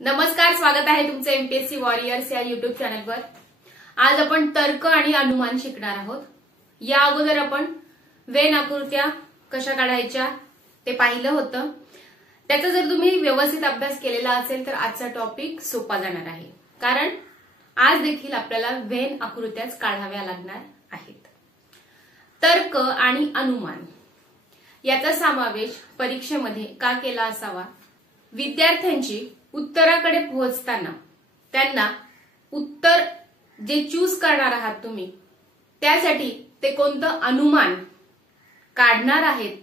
नमस्कार, स्वागत आहे तुमचं एमपीएससी वॉरियर्स या युट्यूब चॅनलवर। आज आपण तर्क आणि अनुमान शिकणार आहोत। या अगोदर आपण वेन आकृत्या कशा काढायच्या ते पाहिलं होतं। त्याचा जर तुम्ही व्यवस्थित अभ्यास केलेला असेल तर आजचा टॉपिक सोपा जाणार आहे, कारण आज देखील आपल्याला वेन आकृत्याच काढाव्या लागणार आहेत। तर्क आणि अनुमान याचा समावेश परीक्षेमध्ये का केला असावा? विद्यार्थ्यांची उत्तराकडे पोहोचताना त्यांना उत्तर जे चूज करणार आहात तुम्ही, त्यासाठी ते कोणतं अनुमान काढणार आहेत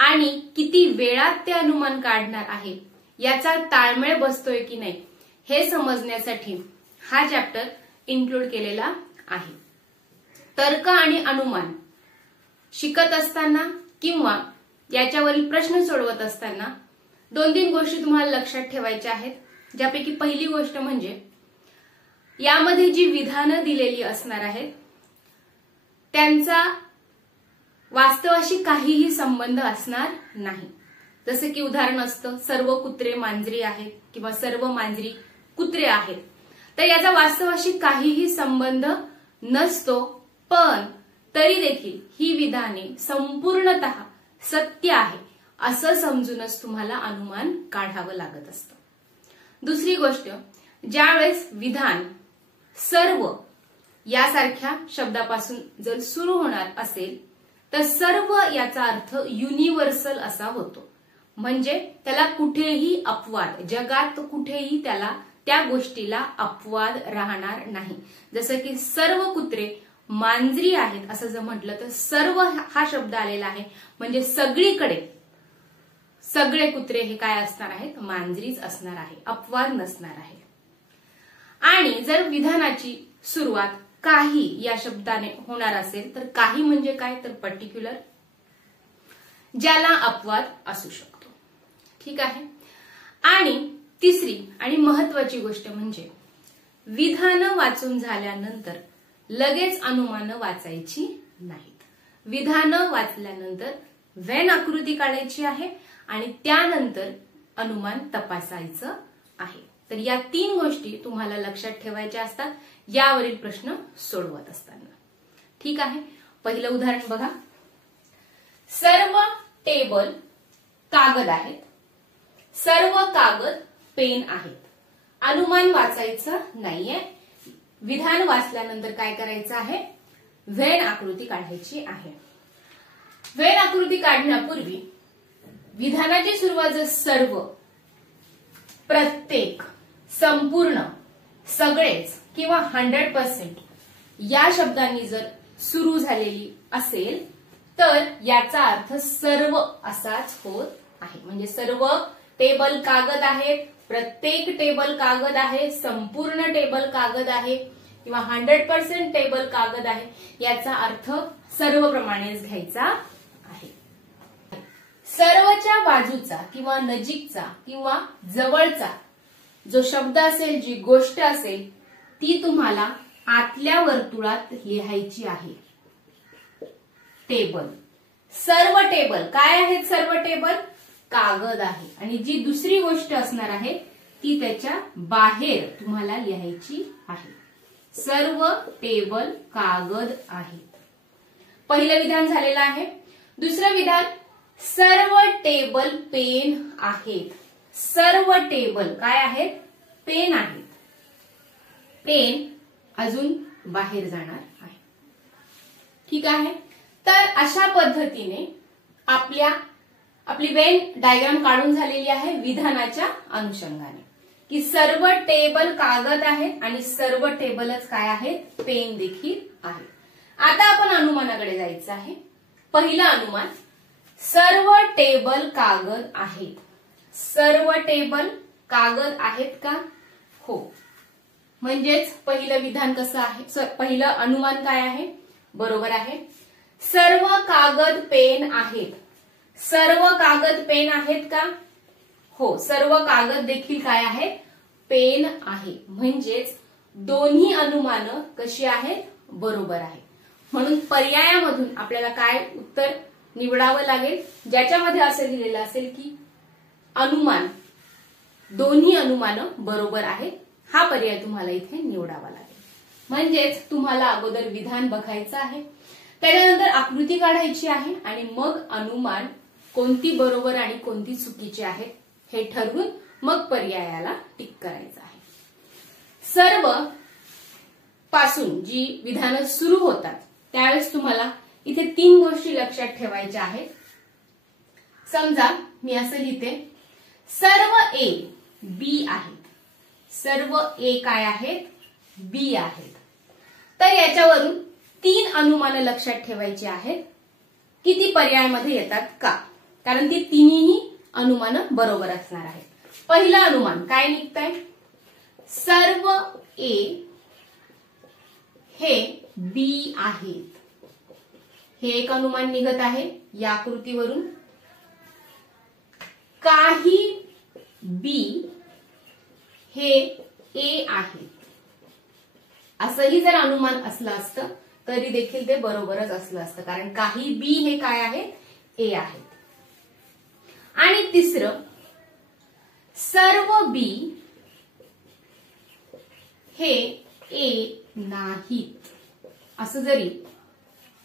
आणि किती वेळात ते अनुमान काढणार आहे याचा ताळमेळ बसतोय की नाही हे समजण्यासाठी हा चॅप्टर इन्क्लूड केलेला आहे। तर्क आणि अनुमान शिकत असताना किंवा याच्यावरील प्रश्न सोडवत असताना दोन तीन गोष्टी तुम्हाला लक्षात ठेवायच्या आहेत, ज्यापैकी पहिली गोष्ट म्हणजे यामध्ये जी विधानं दिलेली असणार आहेत त्यांचा वास्तवाशी काहीही संबंध असणार नाही। जसे की उदाहरण असतं सर्व कुत्रे मांजरी आहेत किंवा सर्व मांजरी कुत्रे आहेत, तर याचा वास्तवाशी काहीही संबंध नसतो, पण तरी देखील ही विधाने संपूर्णतः सत्य आहे असं समजूनच तुम्हाला अनुमान काढावं लागत असतं। दुसरी गोष्ट, ज्यावेळेस विधान सर्व यासारख्या शब्दापासून जर सुरू होणार असेल तर सर्व याचा अर्थ युनिव्हर्सल असा होतो, म्हणजे त्याला कुठेही अपवाद, जगात कुठेही त्याला त्या गोष्टीला अपवाद राहणार नाही। जसं की सर्व कुत्रे मांजरी आहेत असं जर म्हटलं तर सर्व हा शब्द आलेला आहे, म्हणजे सगळीकडे सगळे कुत्रे हे काय असणार आहेत? मांजरीच असणार आहे, अपवाद नसणार आहे। आणि जर विधानाची सुरुवात काही या शब्दाने होणार असेल तर काही म्हणजे काय? तर पर्टिक्युलर, ज्याला अपवाद असू शकतो। ठीक आहे। आणि तिसरी आणि महत्वाची गोष्ट म्हणजे विधानं वाचून झाल्यानंतर लगेच अनुमानं वाचायची नाहीत। विधानं वाचल्यानंतर वेन आकृती काढायची आहे आणि त्यानंतर अनुमान तपासायचं आहे। तर या तीन गोष्टी तुम्हाला लक्षात ठेवायच्या असतात यावरील प्रश्न सोडवत असताना। ठीक आहे। पहिलं उदाहरण बघा, सर्व टेबल कागद आहेत, सर्व कागद पेन आहेत। अनुमान वाचायचं नाहीये, विधान वाचल्यानंतर काय करायचं आहे? वेन आकृती काढायची आहे। वेन आकृती काढण्यापूर्वी विधानाची सुरुवात जर सर्व, प्रत्येक, संपूर्ण, सगळेच किंवा 100% या शब्दांनी जर सुरू झालेली असेल तर याचा अर्थ सर्व असाच होत आहे। म्हणजे सर्व टेबल कागद आहेत, प्रत्येक टेबल कागद आहे, संपूर्ण टेबल कागद आहे किंवा 100% टेबल कागद आहे, याचा अर्थ सर्व प्रमाणेच घ्यायचा आहे। सर्वच्या बाजूचा किंवा नजीकचा किंवा जवळचा जो शब्द असेल, जी गोष्ट असेल ती तुम्हाला आतल्या वर्तुळात लिहायची आहे। टेबल, सर्व टेबल काय आहेत? सर्व टेबल कागद आहे, आणि जी दुसरी गोष्ट असणार आहे ती त्याच्या बाहेर तुम्हाला लिहायची आहे। सर्व टेबल कागद आहेत। पहिलं विधान झालेलं आहे। दुसरं विधान, सर्व टेबल पेन आहेत। सर्व टेबल काय आहेत? पेन आहेत। पेन अजून बाहेर जाणार आहे। ठीक आहे। तर अशा पद्धतीने आपली वेन डायग्राम काढून झालेली आहे विधानाच्या अनुषंगाने, की सर्व टेबल कागद आहेत आणि सर्व टेबलच काय आहेत? पेन देखील आहे। आता आपण अनुमानाकडे जायचं आहे। पहिलं अनुमान, सर्व टेबल कागद आहेत। सर्व टेबल कागद आहेत का? हो। म्हणजेच पहिलं विधान कसं आहे? पहिलं अनुमान काय आहे? बरोबर आहे। सर्व कागद पेन आहेत। सर्व कागद पेन आहेत का? हो, सर्व कागद देखील काय आहेत? पेन आहे। म्हणजेच दोन्ही अनुमानं कशी आहेत? बरोबर आहे। म्हणून पर्यायामधून आपल्याला काय उत्तर निवडावं लागेल? ज्याच्यामध्ये असं लिहिलेलं असेल की अनुमान दोन्ही अनुमानं बरोबर आहेत, हा पर्याय तुम्हाला इथे निवडावा लागेल. म्हणजेच तुम्हाला अगोदर विधान बघायचं आहे, त्याच्यानंतर आकृती काढायची आहे आणि मग अनुमान कोणती बरोबर आणि कोणती चुकीची आहेत हे ठरवून मग पर्यायाला टिक करायचं आहे. सर्व पासून जी विधानं सुरू होतात त्यावेळेस तुम्हाला इथे 3 गोष्टी लक्षात ठेवायच्या आहेत. समजा मी असं लिहिते, सर्व ए बी आहेत. सर्व ए काय आहेत? बी आहेत. तर याच्यावरून 3 अनुमानं लक्षात ठेवायची आहेत. किती पर्यायामध्ये येतात का? कारण ती तिन्ही अनुमानं बरोबर असणार आहेत. पहिलं अनुमान काय निघतंय? सर्व ए हे बी आहेत. हे एक अनुमान निघत आहे या आकृतीवरून. काही बी हे ए आहेत असंही जर अनुमान असलं असतं तरी देखील ते बरोबरच असलं असतं, कारण काही बी हे काय आहेत? ए आहेत. आणि तिसरं, सर्व बी हे ए नाहीत असं जरी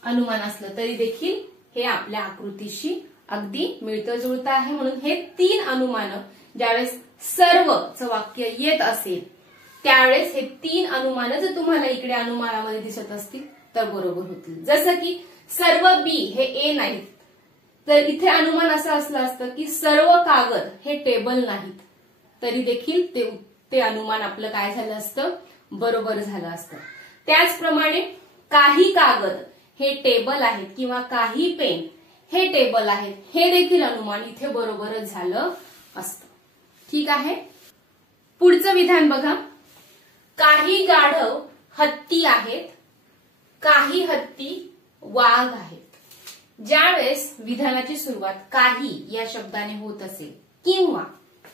अनुमान असलं तरी देखील हे आपल्या आकृतीशी अगदी मिळतं जुळतं आहे. म्हणून हे 3 अनुमानं ज्यावेळेस सर्वचं वाक्य येत असेल त्यावेळेस हे 3 अनुमानं जर तुम्हाला इकडे अनुमानामध्ये दिसत असतील तर बरोबर होतील. जसं की सर्व बी हे ए नाहीत, तर इथे अनुमान असं असलं असतं की सर्व कागद हे टेबल नाहीत, तरी देखील ते अनुमान आपलं काय झालं असतं? बरोबर झालं असतं. त्याचप्रमाणे काही कागद हे टेबल आहेत किंवा काही पेन हे टेबल आहेत, हे देखील अनुमान इथे बरोबरच झालं असतं. ठीक आहे. पुढचं विधान बघा. काही गाढव हत्ती आहेत, काही हत्ती वाघ आहेत. ज्यावेळेस विधानाची सुरुवात काही या शब्दाने होत असेल किंवा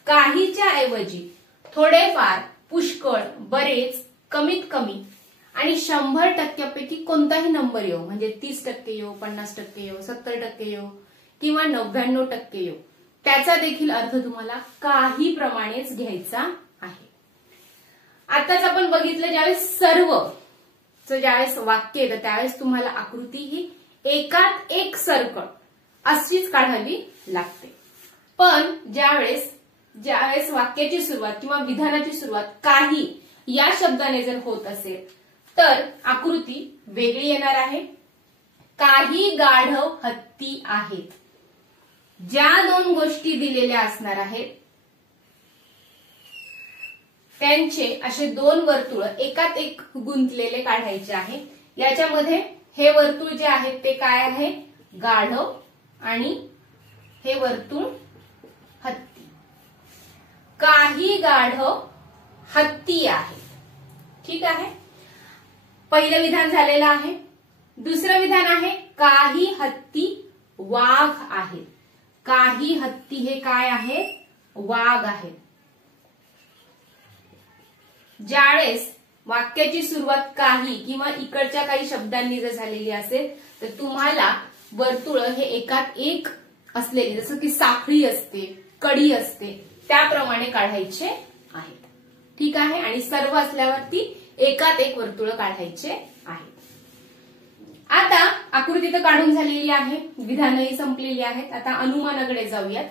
काहीच्या ऐवजी थोडेफार, पुष्कळ, बरेच, कमीत कमी आणि 100% कोणताही नंबर येऊ, म्हणजे 30% येऊ, 50% येऊ, 70% येऊ किंवा 99% येऊ, त्याचा देखील अर्थ तुम्हाला काही प्रमाणेच घ्यायचा आहे. आताच आपण बघितलं ज्यावेळेस सर्वचं ज्यावेळेस वाक्य येतं त्यावेळेस तुम्हाला आकृती ही एकात एक सरकट अशीच काढावी लागते. पण ज्यावेळेस वाक्याची सुरुवात किंवा विधानाची सुरुवात काही या शब्दाने जर होत असेल तर आकृती वेगळी येणार आहे. काही गाढव हत्ती आहेत. ज्या 2 गोष्टी दिलेल्या असणार आहेत त्यांचे असे 2 वर्तुळ एकात एक गुंतलेले काढायचे आहे. याच्यामध्ये हे वर्तुळ जे आहे ते काय आहे? गाढव, आणि हे वर्तुळ हत्ती. काही गाढव हत्ती आहेत. ठीक आहे. पहिलं विधान झालेलं आहे. दुसरं विधान आहे काही हत्ती वाघ आहेत. काही हत्ती हे काय आहेत? वाघ आहेत. ज्यावेळेस वाक्याची सुरुवात काही किंवा इकडच्या काही शब्दांनी जर झालेली असेल तर तुम्हाला वर्तुळ हे एकात एक असलेली, जसं की साखळी असते, कडी असते, त्याप्रमाणे काढायचे आहेत. ठीक आहे. आणि सर्व असल्यावरती एकात एक वर्तुळ काढायचे आहेत. आता आकृती तर काढून झालेली आहे, विधानही संपलेली आहेत. आता अनुमानाकडे जाऊयात.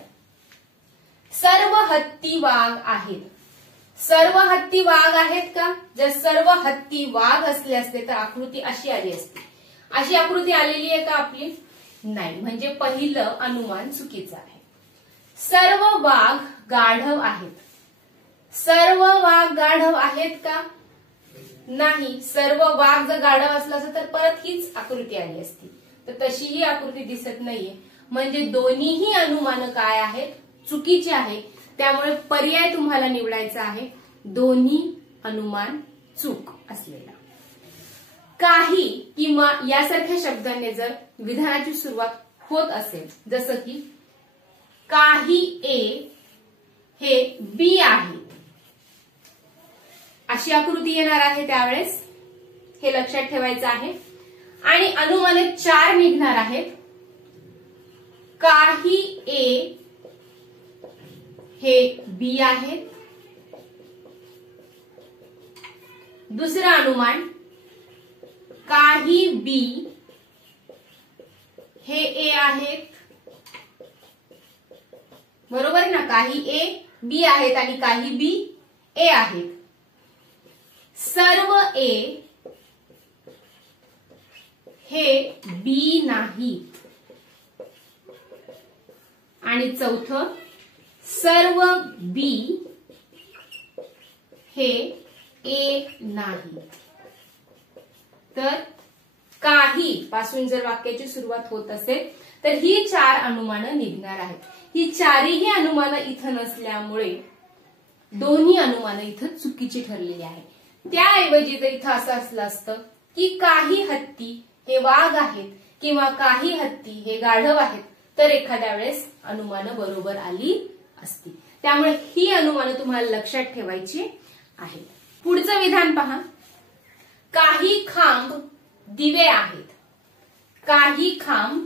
सर्व हत्ती वाघ आहेत. सर्व हत्ती वाघ आहेत का? जर सर्व हत्ती वाघ असले असते तर आकृती अशी आली असती. अशी आकृती आलेली आहे का आपली? नाही. म्हणजे पहिलं अनुमान चुकीचं आहे. सर्व वाघ गाढव आहेत. सर्व वाघ गाढव आहेत का? नाही. सर्व वाघ जर गाढव असलं असतं तर परत हीच आकृती आली असती, तर तशीही आकृती दिसत नाहीये. म्हणजे दोन्हीही अनुमानं काय आहेत? चुकीची आहे. त्यामुळे पर्याय तुम्हाला निवडायचा आहे दोन्ही अनुमान चूक असलेला. काही किंवा यासारख्या शब्दांनी जर विधानाची सुरुवात होत असेल, जसं की काही ए हे बी आहे, अशी आकृती येणार आहे. त्यावेळेस हे लक्षात ठेवायचं आहे. आणि अनुमाने 4 निघणार आहेत. काही ए हे बी आहेत, दुसरं अनुमान काही बी हे ए आहेत, बरोबर ना, काही ए बी आहेत आणि काही बी ए आहेत, सर्व ए हे बी नाहीत, आणि चौथं सर्व बी हे ए नाही. तर काही पासून जर वाक्याची सुरुवात होत असेल तर ही 4 अनुमानं निघणार आहेत. ही चारही अनुमानं इथं नसल्यामुळे दोन्ही अनुमानं इथं चुकीची ठरलेली आहेत. त्याऐवजी जर इथं असं असलं असतं की काही हत्ती हे वाघ आहेत किंवा काही हत्ती हे गाढव आहेत, तर एखाद्या वेळेस अनुमानं बरोबर आली असती. त्यामुळे ही अनुमानं तुम्हाला लक्षात ठेवायची आहेत. पुढचं विधान पहा. काही खांब दिवे आहेत. काही खांब,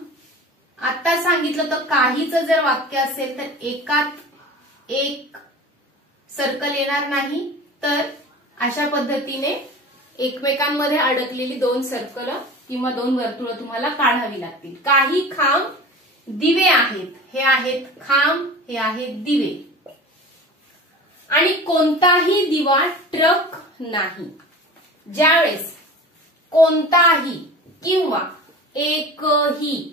आता सांगितलं तर काहीचं जर वाक्य असेल तर एकात एक सर्कल येणार नाही, तर अशा पद्धतीने एकमेकांमध्ये अडकलेली 2 सर्कल किंवा 2 वर्तुळ तुम्हाला काढावी लागतील. काही खांब दिवे आहेत. हे आहेत खांब, हे आहेत दिवे. आणि कोणताही दिवा ट्रक नाही. ज्यावेळेस कोणताही किंवा एकही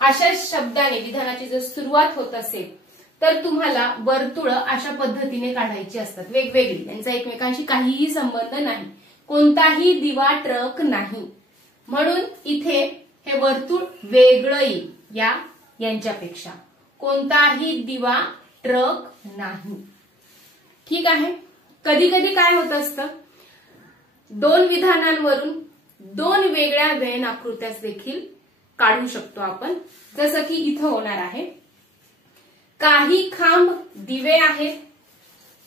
अशा शब्दाने विधानाची जर सुरुवात होत असेल तर तुम्हाला वर्तुळ अशा पद्धतीने काढायची असतात, वेगवेगळी, त्यांचा एकमेकांशी काहीही संबंध नाही. कोणताही दिवा ट्रक नाही, म्हणून इथे हे वर्तुळ वेगळं येईल यांच्यापेक्षा. कोणताही दिवा ट्रक नाही. ठीक आहे. कधी कधी काय होत असतं, 2 विधानांवरून 2 वेगळ्या वेन आकृत्या देखील काढू शकतो आपण, जसं की इथं होणार आहे. काही खांब दिवे आहेत,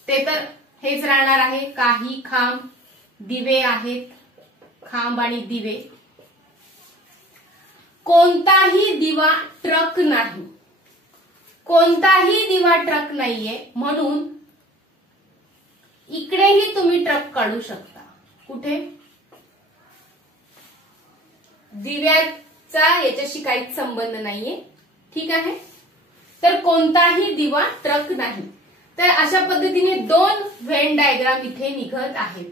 ते तर हेच राहणार आहे. काही खांब दिवे आहेत, खांब आणि दिवे. कोणताही दिवा ट्रक नाही. कोणताही दिवा ट्रक नाहीये, म्हणून इकडेही तुम्ही ट्रक काढू शकता. कुठे? दिव्याचा याच्याशी काहीच संबंध नाहीये. ठीक आहे. तर कोणताही दिवा ट्रक नाही. तर अशा पद्धतीने 2 व्हेन डायग्राम इथे निघत आहेत,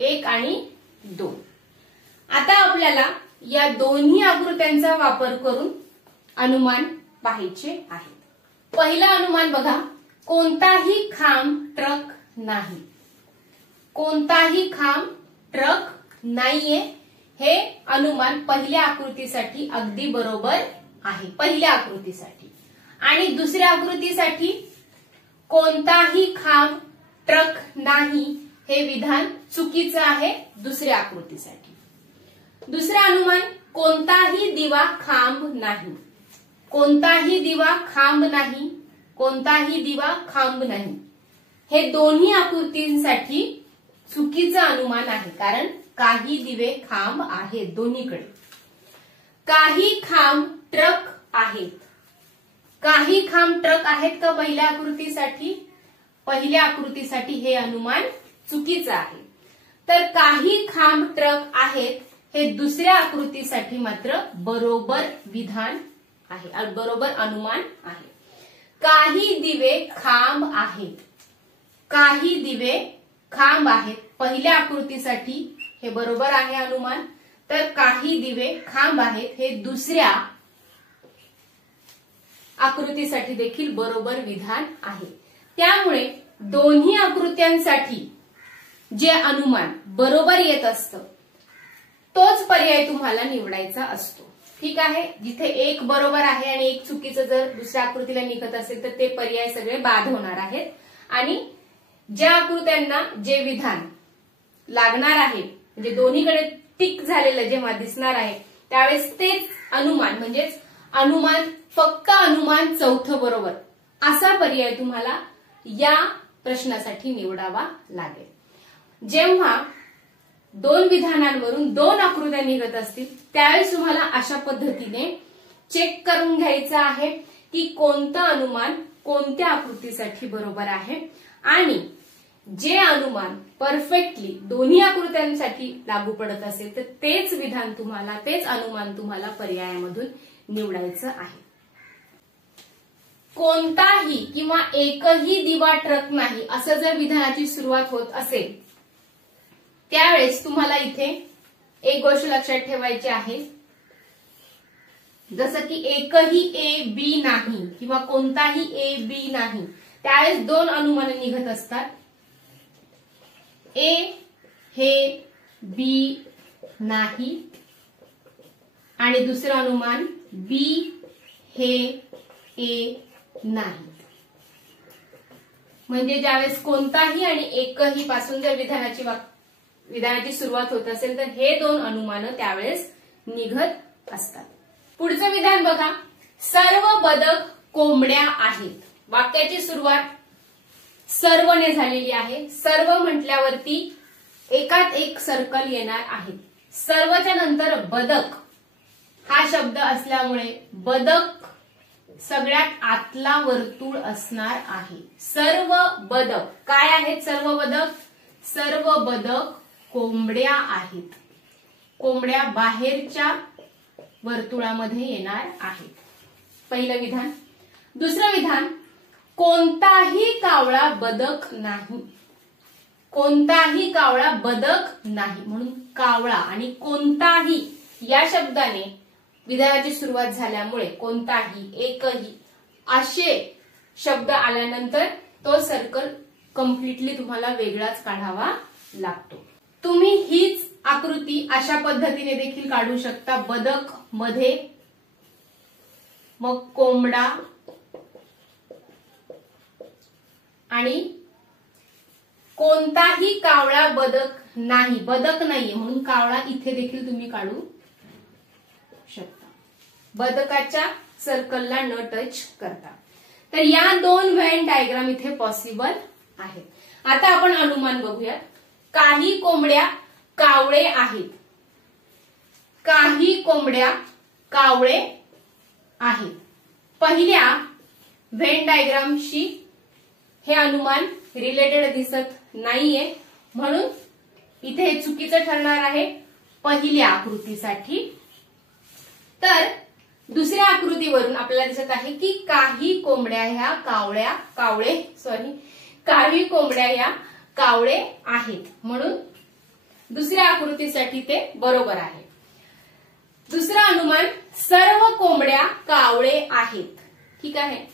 1 आणि 2. आता आपल्याला या दोन्ही आकृत्यांचा वापर करून अनुमान पाहायचे आहे. पहिलं अनुमान बघा. कोणताही खांब ट्रक नाही. कोणताही खांब ट्रक नाहीये, हे अनुमान पहिल्या आकृतीसाठी अगदी बरोबर आहे, पहिल्या आकृतीसाठी. आणि दुसऱ्या आकृतीसाठी कोणताही खांब ट्रक नाही हे विधान चुकीचं आहे दुसऱ्या आकृतीसाठी. दुसरं अनुमान कोणताही दिवा खांब नाही. कोणताही दिवा खांब नाही. कोणताही दिवा खांब नाही हे दोन्ही आकृतींसाठी चुकीचं अनुमान आहे, कारण काही दिवे खांब आहेत दोन्हीकडे. काही खांब ट्रक आहेत. काही खांब ट्रक आहेत का पहिल्या आकृतीसाठी? पहिल्या आकृतीसाठी हे अनुमान चुकीचं आहे. तर काही खांब ट्रक आहेत हे दुसऱ्या आकृतीसाठी मात्र बरोबर विधान आहे, बरोबर अनुमान आहे. काही दिवे खांब आहेत. काही दिवे खांब आहेत पहिल्या आकृतीसाठी हे बरोबर आहे अनुमान. तर काही दिवे खांब आहेत हे दुसऱ्या आकृतीसाठी देखील बरोबर विधान आहे. त्यामुळे दोन्ही आकृत्यांसाठी जे अनुमान बरोबर येत असतं तोच पर्याय तुम्हाला निवडायचा असतो. ठीक आहे. जिथे एक बरोबर आहे आणि एक चुकीचं जर दुसऱ्या आकृतीला निघत असेल तर ते पर्याय सगळे बाद होणार आहेत. आणि ज्या आकृत्यांना जे विधान लागणार आहे, म्हणजे दोन्हीकडे टिक झालेलं जेव्हा दिसणार आहे त्यावेळेस तेच अनुमान, म्हणजेच अनुमान, फक्त अनुमान चौथं बरोबर असा पर्याय तुम्हाला या प्रश्नासाठी निवडावा लागेल. जेव्हा 2 विधानांवरून 2 आकृत्या निघत असतील त्यावेळेस तुम्हाला अशा पद्धतीने चेक करून घ्यायचं आहे की कोणतं अनुमान कोणत्या आकृतीसाठी बरोबर आहे. आणि जे अनुमान परफेक्टली दोन्ही आकृत्यांसाठी लागू पडत असेल तर तेच विधान तुम्हाला, तेच अनुमान तुम्हाला पर्यायामधून निवडायचं आहे. कोणताही किंवा एकही दिवा ट्रक नाही असं जर विधानाची सुरुवात होत असेल त्यावेळेस तुम्हाला इथे एक गोष्ट लक्षात ठेवायची आहे, जसं की एकही ए बी नाही किंवा कोणताही ए बी नाही, त्यावेळेस दोन अनुमान निघत असतात. ए हे बी नाही आणि दुसरं अनुमान बी हे ए नाही. म्हणजे ज्यावेळेस कोणताही आणि एकही पासून जर विधानाची सुरुवात होत असेल तर हे दोन अनुमान त्यावेळेस निघत असतात. पुढचं विधान बघा, सर्व बदक कोंबड्या आहेत. वाक्याची सुरुवात सर्वने झालेली आहे. सर्व म्हटल्यावरती एकात एक सर्कल येणार आहे. सर्वच्या नंतर बदक हा शब्द असल्यामुळे बदक सगळ्यात आतला वर्तुळ असणार आहे. सर्व बदक काय आहेत? सर्व बदक, सर्व बदक कोंबड्या आहेत. कोंबड्या बाहेरच्या वर्तुळामध्ये येणार आहेत. पहिलं विधान. दुसरं विधान, कोणताही कावळा बदक नाही. कोणताही कावळा बदक नाही म्हणून कावळा आणि कोणताही या शब्दाने विधानाची सुरुवात झाल्यामुळे कोणताही, एकही असे शब्द आल्यानंतर तो सर्कल कम्प्लिटली तुम्हाला वेगळाच काढावा लागतो. तुम्ही हीच आकृती अशा पद्धतीने देखील काढू शकता. बदक मध्ये मग कोंबडा आणि कोणताही कावळा बदक नाही. बदक नाहीये म्हणून कावळा इथे देखील तुम्ही काढू शकता. बदकाच्या सर्कलला न टच करता. तर या दोन व्हेन डायग्राम इथे पॉसिबल आहेत. आता आपण अनुमान बघूया. काही कोंबड्या कावळे आहेत. काही कोंबड्या कावळे आहेत. पहिल्या व्हेन डायग्रामशी हे अनुमान रिलेटेड दिसत नाहीये म्हणून इथे हे चुकीचं ठरणार आहे पहिल्या आकृतीसाठी. तर दुसऱ्या आकृतीवरून आपल्याला दिसत आहे की काही कोंबड्या ह्या काही कोंबड्या ह्या कावळे आहेत म्हणून दुसऱ्या आकृतीसाठी ते बरोबर आहे. दुसरं अनुमान, सर्व कोंबड्या कावळे आहेत. ठीक आहे.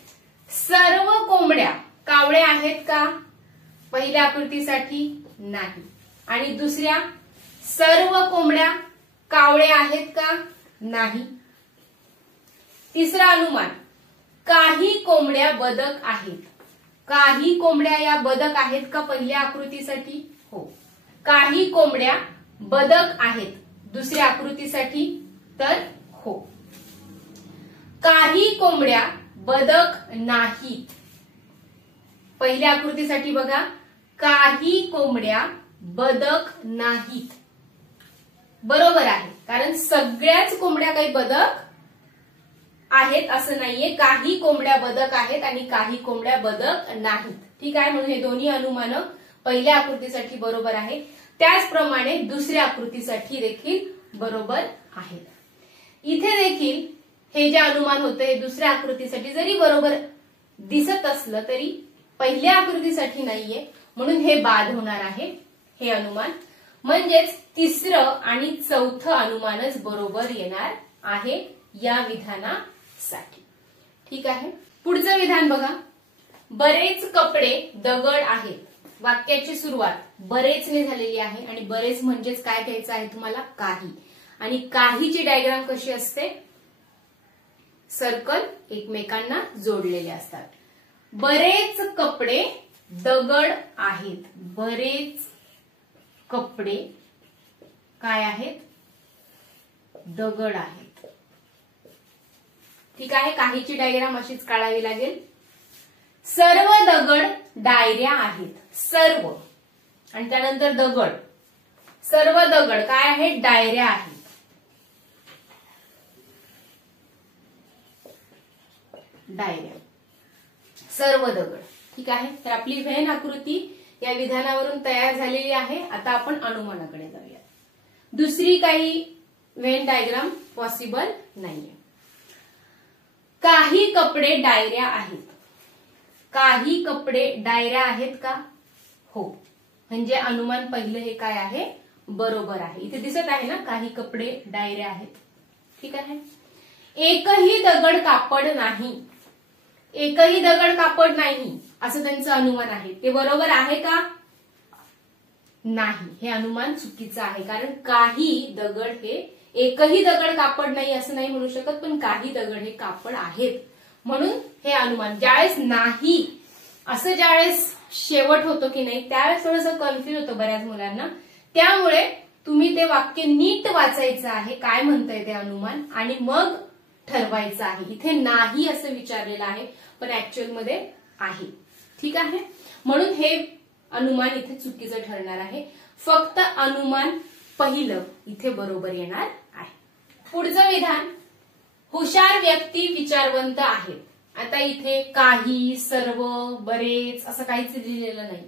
सर्व कोंबड्या कावळे आहेत का? पहिल्या आकृतीसाठी नाही. आणि दुसऱ्या, सर्व कोंबड्या कावळे आहेत का? नाही. तिसरा अनुमान, काही कोंबड्या बदक आहेत. काही कोंबड्या या बदक आहेत का पहिल्या आकृतीसाठी? हो. काही कोंबड्या बदक आहेत दुसऱ्या आकृतीसाठी तर हो. काही कोंबड्या बदक नाहीत. पहिल्या आकृतीसाठी बघा, काही कोंबड्या बदक नाहीत. बरोबर आहे, कारण सगळ्याच कोंबड्या काही बदक आहेत असं नाहीये. काही कोंबड्या बदक आहेत आणि काही कोंबड्या बदक नाहीत. ठीक आहे. म्हणून हे दोन्ही अनुमान पहिल्या आकृतीसाठी बरोबर आहे. त्याचप्रमाणे दुसऱ्या आकृतीसाठी देखील बरोबर आहेत. इथे देखील हे जे अनुमान होतं हे दुसऱ्या आकृतीसाठी जरी बरोबर दिसत असलं तरी पहिल्या आकृतीसाठी नाहीये म्हणून हे बाद होणार आहे हे अनुमान. म्हणजेच तिसरं आणि चौथं अनुमानच बरोबर येणार आहे या विधानासाठी. ठीक आहे. पुढचं विधान बघा, बरेच कपडे दगड आहेत. वाक्याची सुरुवात बरेचने झालेली आहे आणि बरेच म्हणजेच काय घ्यायचं आहे तुम्हाला? काही. आणि काहीची डायग्राम कशी असते? सर्कल एकमेकांना जोडलेले असतात. बरेच कपडे दगड आहेत. बरेच कपडे काय आहेत? दगड आहेत. ठीक आहे. काहीची डायग्राम अशीच काढावी लागेल. सर्व दगड डायऱ्या आहेत. सर्व आणि त्यानंतर दगड. सर्व दगड काय आहेत? डायऱ्या आहेत. डायऱ्या, सर्व दगड. ठीक आहे. तर आपली व्हेन आकृती या विधानावरून तयार झालेली आहे. आता आपण अनुमानाकडे जाऊया. दुसरी काही व्हेन डायग्राम पॉसिबल नाहीये. काही कपडे डायऱ्या आहेत. काही कपडे डायऱ्या आहेत का? हो. म्हणजे अनुमान पहिलं हे काय आहे? बरोबर आहे. इथे दिसत आहे ना, काही कपडे डायऱ्या आहेत. ठीक आहे. एकही दगड कापड नाही. एकही दगड कापड नाही असं त्यांचं अनुमान आहे. ते बरोबर आहे का? नाही. हे अनुमान चुकीचं आहे. कारण काही दगड हे एकही दगड कापड नाही असं नाही म्हणू शकत, पण काही दगड हे कापड आहेत. म्हणून हे अनुमान ज्यावेळेस नाही असं ज्यावेळेस शेवट होतो की नाही, त्यावेळेस थोडंसं कन्फ्युज होतं बऱ्याच मुलांना. त्यामुळे तुम्ही ते वाक्य नीट वाचायचं आहे, काय म्हणतंय ते अनुमान, आणि मग ठरवायचं आहे. इथे नाही असं विचारलेलं आहे, पण ऍक्च्युअल मध्ये आहे. ठीक आहे. म्हणून हे अनुमान इथे चुकीचं ठरणार आहे. फक्त अनुमान पहिलं इथे बरोबर येणार आहे. पुढचं विधान, हुशार व्यक्ती विचारवंत आहेत. आता इथे काही, सर्व, बरेच असं काहीच लिहिलेलं नाही.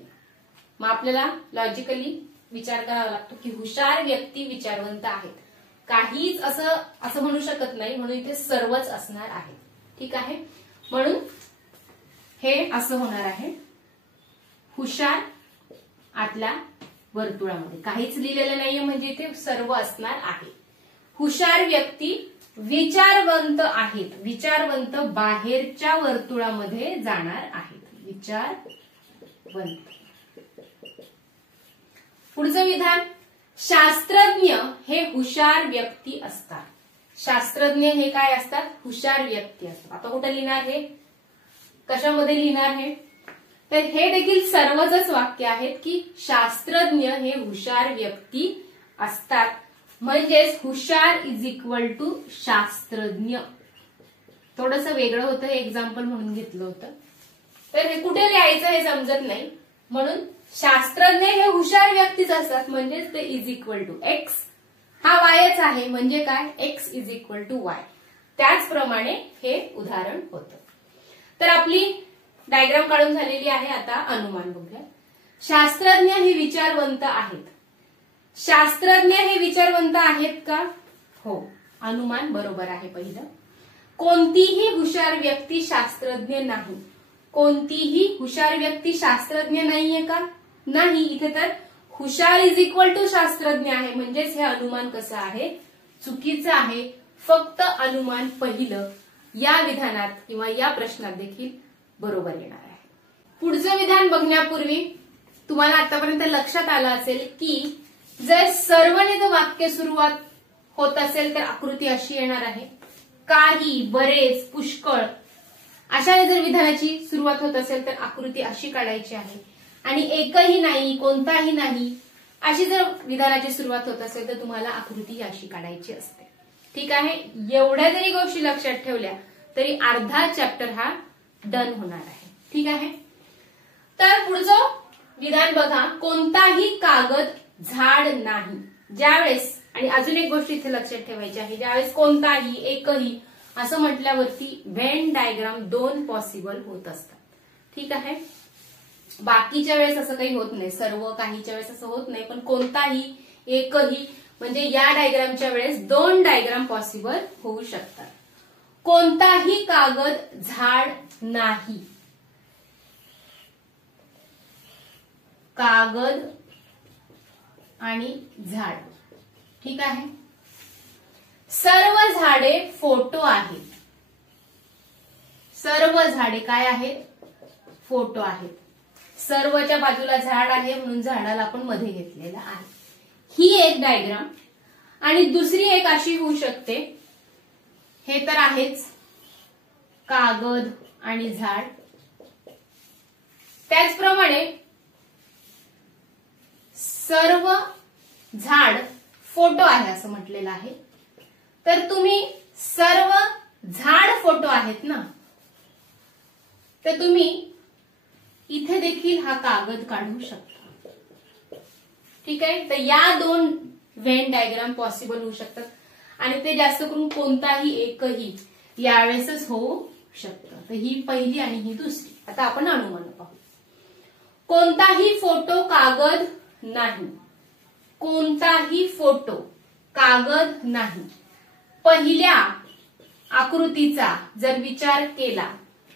मग आपल्याला लॉजिकली विचार करावा लागतो की हुशार व्यक्ती विचारवंत आहेत. काहीच असं म्हणू शकत नाही, म्हणून इथे सर्वच असणार आहे. ठीक आहे. म्हणून हे असं होणार आहे. हुशार आतल्या वर्तुळामध्ये काहीच लिहिलेलं नाहीये, म्हणजे इथे सर्व असणार आहे. हुशार व्यक्ती विचारवंत आहेत. विचारवंत बाहेरच्या वर्तुळामध्ये जाणार आहेत. विचारवंत. पुढचं विधान, शास्त्रज्ञ हे हुशार व्यक्ती असतात. शास्त्रज्ञ हे काय असतात? हुशार व्यक्ती असतात. आता कुठे लिहिणार हे? कशामध्ये लिहिणार हे? तर हे देखील सर्वच वाक्य आहेत की शास्त्रज्ञ हे हुशार व्यक्ती असतात. म्हणजेच हुशार इज इक्वल टू शास्त्रज्ञ. थोडंसं वेगळं होतं, हे एक्झाम्पल म्हणून घेतलं होतं. तर हे कुठे लिहायचं हे समजत नाही, म्हणून शास्त्रज्ञ हे हुशार व्यक्तीच असतात. म्हणजेच ते इज इक्वल टू एक्स. हा वायच आहे, म्हणजे काय? X is equal to Y. त्याचप्रमाणे हे उदाहरण होतं. तर आपली डायग्राम काढून झालेली आहे. आता अनुमान बघूया. शास्त्रज्ञ हे विचारवंत आहेत. शास्त्रज्ञ हे विचारवंत आहेत का? हो. अनुमान बरोबर आहे पहिलं. कोणतीही हुशार व्यक्ती शास्त्रज्ञ नाही. कोणतीही हुशार व्यक्ती शास्त्रज्ञ नाहीये का? नाही. इथे तर हुशार इज इक्वल टू शास्त्रज्ञ आहे, म्हणजेच हे अनुमान कसं आहे? चुकीचं आहे. फक्त अनुमान पहिलं या विधानात किंवा या प्रश्नात देखील बरोबर येणार आहे. पुढचं विधान बघण्यापूर्वी तुम्हाला आतापर्यंत लक्षात आलं असेल की जर सर्वनिध वाक्य सुरुवात होत असेल तर आकृती अशी येणार आहे. काही, बरेच, पुष्कळ अशा जर विधानाची सुरुवात होत असेल तर आकृती अशी काढायची आहे. आणि एकही नाही, कोणताही नाही अशी जर विधानाची सुरुवात होत असेल तर तुम्हाला आकृती अशी काढायची असते. ठीक आहे. एवढ्या जरी गोष्टी लक्षात ठेवल्या तरी अर्धा चॅप्टर हा डन होणार आहे. ठीक आहे. तर पुढचं विधान बघा, कोणताही कागद झाड नाही. ज्यावेळेस, आणि अजून एक गोष्ट इथे लक्षात ठेवायची आहे, ज्यावेळेस कोणताही, एकही असं म्हटल्यावरती व्हेन डायग्राम 2 पॉसिबल होत असतात. ठीक आहे. बाकीच्या वेळेस असं काही होत नाही. सर्व, काहीच्या वेळेस असं होत नाही, पण कोणताही, एकही म्हणजे या डायग्रामच्या वेळेस 2 डायग्राम पॉसिबल होऊ शकतात. कोणताही कागद झाड नाही. कागद आणि झाड. ठीक आहे. सर्व झाडे फोटो आहेत. सर्व झाडे काय आहेत? फोटो आहेत. सर्वच्या बाजूला झाड आहे म्हणून झाडाला आपण मध्ये घेतलेलं आहे. ही एक डायग्राम. आणि दुसरी एक अशी होऊ शकते, हे तर आहेच कागद आणि झाड. त्याचप्रमाणे सर्व झाड फोटो आहे असं म्हटलेलं आहे. तर तुम्ही सर्व झाड फोटो आहेत ना, तर तुम्ही इथे देखील हा कागद काढू शकता. ठीक आहे. तर या 2 व्हेन डायग्राम पॉसिबल होऊ शकतात आणि ते जास्त करून कोणताही, एकही यावेळेसच होऊ शकतं. तर ही पहिली आणि ही दुसरी. आता आपण अनुमान पाहू. कोणताही फोटो कागद नाही, कोणताही फोटो कागद नाही. पहिल्या आकृतीचा जर विचार केला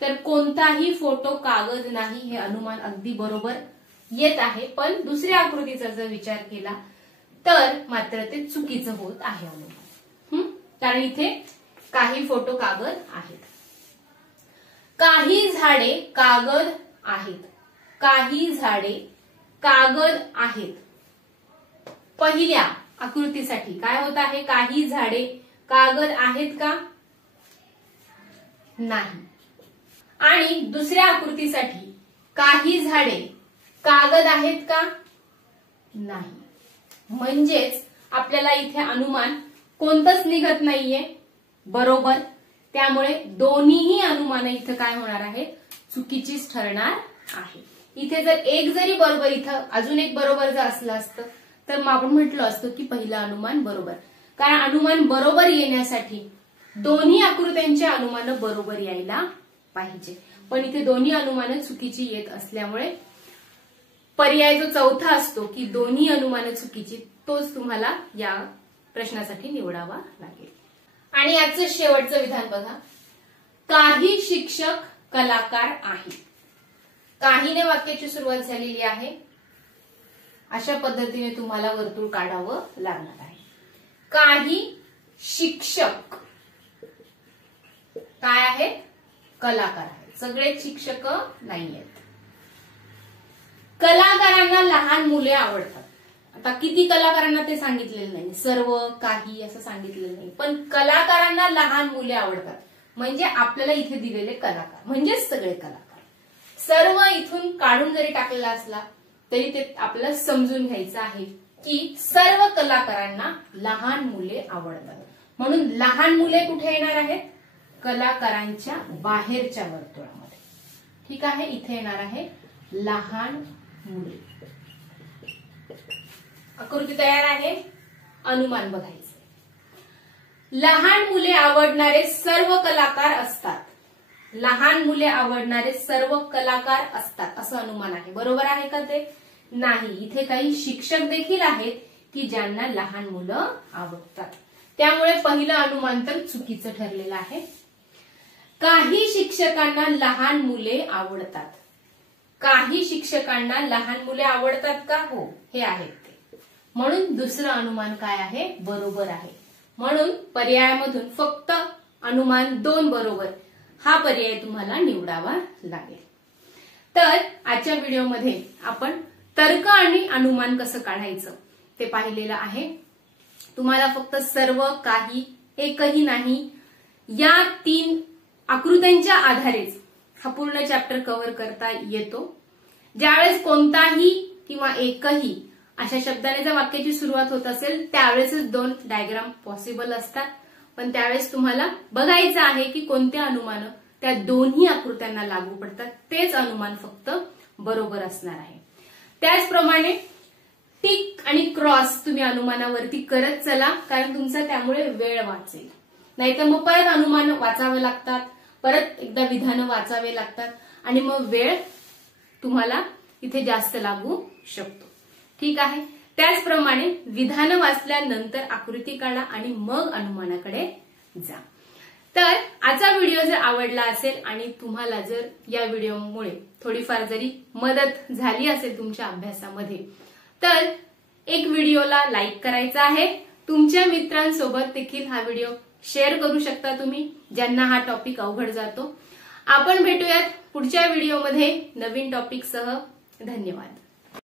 तर कोणताही फोटो कागद नाही हे अनुमान अगदी बरोबर येत आहे. पण दुसऱ्या आकृतीचा जर विचार केला तर मात्र ते चुकीचं होत आहे अनुमान. कारण इथे काही फोटो कागद आहेत. काही झाडे कागद आहेत, काही झाडे कागद आहेत. पहिल्या आकृतीसाठी काय होत आहे? काही झाडे कागद आहेत का? नाही. आणि दुसऱ्या आकृतीसाठी काही झाडे कागद आहेत का? नाही. म्हणजेच आपल्याला इथे अनुमान कोणतंच निघत नाहीये बरोबर. त्यामुळे दोन्हीही अनुमान इथं काय होणार आहे? चुकीचीच ठरणार आहे. इथे जर एक जरी बरोबर, इथं अजून एक बरोबर जर असलं असतं तर मग आपण म्हटलं असतं की पहिलं अनुमान बरोबर. कारण अनुमान बरोबर येण्यासाठी दोन्ही आकृत्यांची अनुमानं बरोबर यायला पाहिजे. पण इथे दोन्ही अनुमानं चुकीची येत असल्यामुळे पर्याय जो चौथा असतो की दोन्ही अनुमानं चुकीची, तोच तुम्हाला या प्रश्नासाठी निवडावा लागेल. आणि आजचं शेवटचं विधान बघा. काही शिक्षक कलाकार आहेत. काहीने वाक्याची सुरुवात झालेली आहे. अशा पद्धतीने तुम्हाला वर्तुळ काढावं लागणार आहे. काही शिक्षक काय आहेत? कलाकार आहेत. सगळे शिक्षक नाहीयेत. कलाकारांना लहान मुले आवडतात. आता किती कलाकारांना ते सांगितलेलं नाही, सर्व काही असं सांगितलेलं नाही. पण कलाकारांना लहान मुले आवडतात म्हणजे आपल्याला इथे दिलेले कलाकार म्हणजेच सगळे कलाकार. सर्व इथून काढून जरी टाकलेला असला तरी ते आपल्याला समजून घ्यायचं आहे की सर्व कलाकारांना लहान मुले आवडतात. म्हणून लहान मुले कुठे येणार आहेत? कलाकारांच्या बाहेरच्या वर्तुळामध्ये. ठीक आहे. इथे येणार आहे लहान मुले. आकृती तयार आहे. अनुमान बघायचं. लहान मुले आवडणारे सर्व कलाकार असतात. लहान मुले आवडणारे सर्व कलाकार असतात असं अनुमान आहे. बरोबर आहे का ते? नाही. इथे काही शिक्षक देखील आहेत की ज्यांना लहान मुलं आवडतात. त्यामुळे पहिलं अनुमान तर चुकीचं ठरलेलं आहे. काही शिक्षकांना लहान मुले आवडतात. काही शिक्षकांना लहान मुले आवडतात का? हो, हे आहेत ते. म्हणून दुसरं अनुमान काय आहे? बरोबर आहे. म्हणून पर्यायामधून फक्त अनुमान 2 बरोबर हा पर्याय तुम्हाला निवडावा लागेल. तर आजच्या व्हिडिओमध्ये आपण तर्क आणि अनुमान कसं काढायचं ते पाहिलेलं आहे. तुम्हाला फक्त सर्व, काही, एकही नाही या 3 आकृत्यांच्या आधारेच हा पूर्ण चॅप्टर कव्हर करता येतो. ज्यावेळेस कोणताही किंवा एकही अशा शब्दाने जर वाक्याची सुरुवात होत असेल त्यावेळेसच 2 डायग्राम पॉसिबल असतात. पण त्यावेळेस तुम्हाला बघायचं आहे की कोणत्या अनुमानं त्या दोन्ही आकृत्यांना लागू पडतात. तेच अनुमान फक्त बरोबर असणार आहे. त्याचप्रमाणे टिक आणि क्रॉस तुम्ही अनुमानावरती करत चला, कारण तुमचा त्यामुळे वेळ वाचेल. नाहीतर मग परत अनुमान वाचावे लागतात, परत एकदा विधानं वाचावे लागतात आणि मग वेळ तुम्हाला इथे जास्त लागू शकतो. ठीक आहे. त्याचप्रमाणे विधानं वाचल्यानंतर आकृती काढा आणि मग अनुमानाकडे जा. तर आजचा व्हिडिओ जर आवडला असेल आणि तुम्हाला जर या व्हिडिओमुळे थोडीफार जरी मदत झाली असेल तुमच्या अभ्यासामध्ये तर एक व्हिडिओला लाईक करायचा आहे. तुमच्या मित्रांसोबत देखील हा व्हिडिओ शेअर करू शकता तुम्ही, ज्यांना हा टॉपिक अवघड जातो. आपण भेटूयात पुढच्या व्हिडिओमध्ये नवीन टॉपिकसह. धन्यवाद.